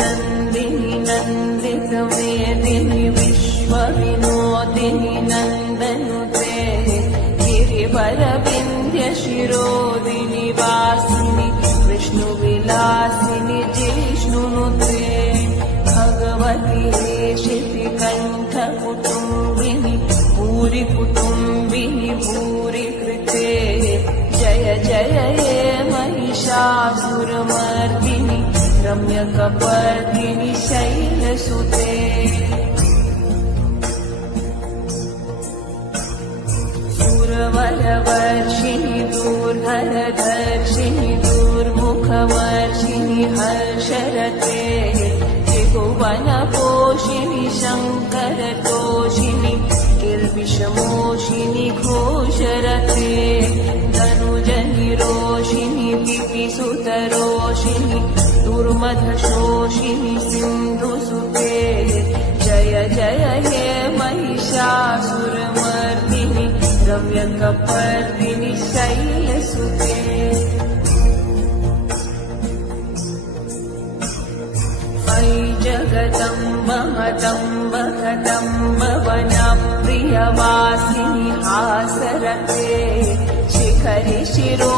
नन्दिनि नन्दितमेदिनि विश्वविनोदिनि नन्दनुते गिरिवरविन्ध्यशिरोदिनि वासिनि विष्णुविलासिनि जिष्णुनुते भगवति शितिकण्ठकुटुम्बिनि भूरिकुटुम्बिनि भूरिकृते जय जय हे महिषासुरमर्दिनि रम्यकपर्दिनि शैलसुते सुरवरवर्षिणि दूर्धरदर्शिनि दूर्मुखवर्षिणि हर्षरते त्रिभुवनपोषिणि शङ्करतोषिणि किल्बिषमोषिनि घोषरते धनुजनिरोषिनि विपिसुतरोषिनि दुर्मधशोषिनि सिन्धुसुते जय जय हे महिषासुरमर्दिनि रम्यकपर्दिनि शैलसुते अयि जगदम्ब मदम्ब कदम्ब वनप्रियवासिनि हासरते शिखरि शिरो